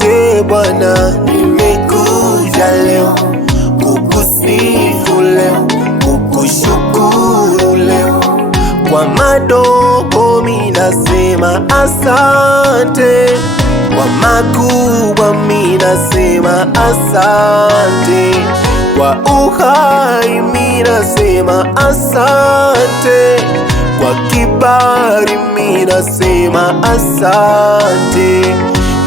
Je Bwana, nimekuja leo kukusifu leo, kukushukuru leo. Kwa madogo minasema asante, kwa makubwa minasema asante, kwa uhai minasema asante, kwa kibali minasema asante,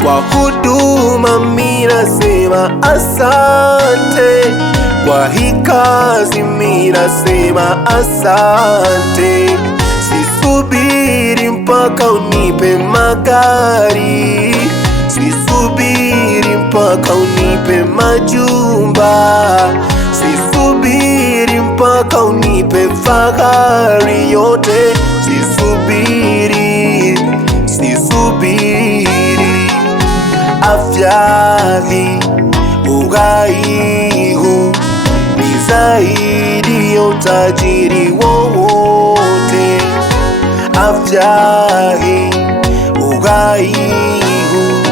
kwa huduma minasema asante, kwa hii kazi minasema asante. Sisubiri mpaka unipe magari, sisubiri mpaka unipe majumba, sisubiri mpaka unipe fahari yote, sisubiri, sisubiri. Afya hii, uhai huu ni zaidi ya utajiri wowote. Afya hii, uhai huu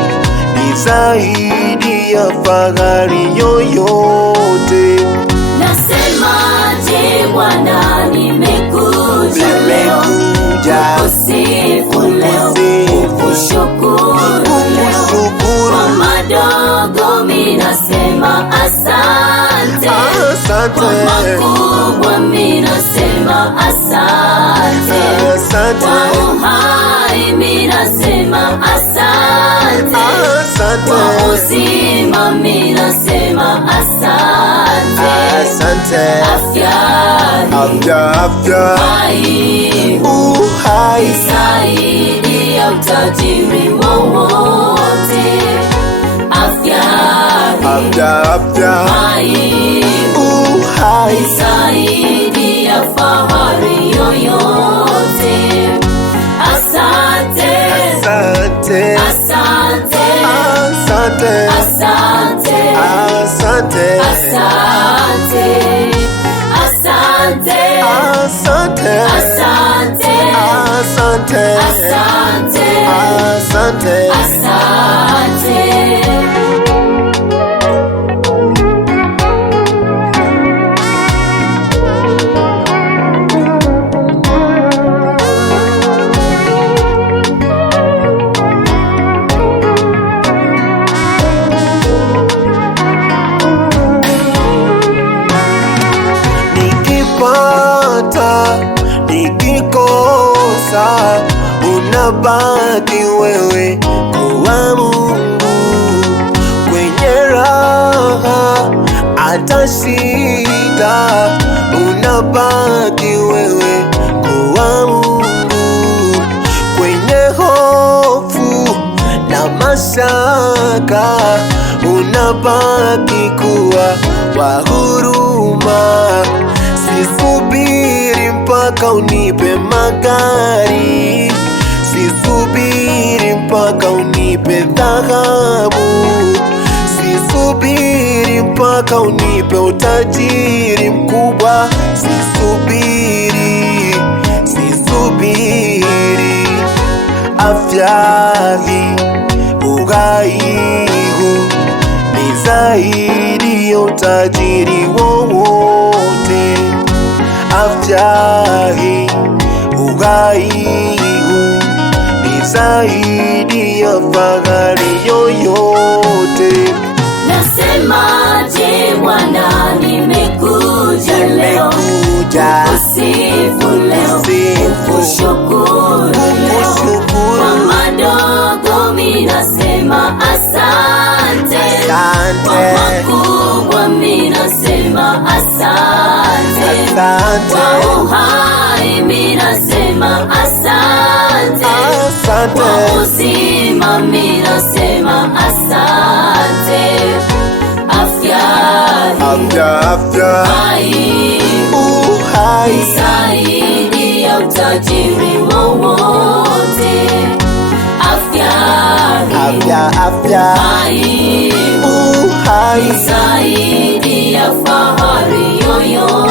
ni zaidi ya fahari yoyote. Nasemaje Bwana, nimekuja leo kukusifu leo, kukushukuru leo. Kwa madogo minasema asante, kwa makubwa minasema asante, kwa uhai minasema asante, kwa uzima minasema asante. Afya uhai zaidi ya utajiri wowote. Afya uhai zaidi ya fahari yoyote. Asante, asante, asante, asante, asante, asante, asante, asante, asante, asante, asante. Nikikosa unabaki wewe kuwa Mungu, kwenye raha hata shida unabaki wewe kuwa Mungu, kwenye hofu na mashaka unabaki kuwa wa huruma. Sisubiri mpaka unipe magari, sisubiri mpaka unipe dhahabu, sisubiri mpaka unipe utajiri mkubwa, sisubiri, sisubiri. Afya hii, uhai huu ni zaidi ya utajiri wowote. Afya hii, uhai huu ni zaidi ya fahari yoyote. Nasemaje Bwana, nimekuja leo kukusifu leo, kukushukuru leo. Kwa madogo minasema asante, kwa makubwa minasema asante, kwa uhai minasema asante, kwa uzima minasema asante. Afya uhai zaidi ya utajiri wowote. Afya uhai zaidi ya fahari yoyote.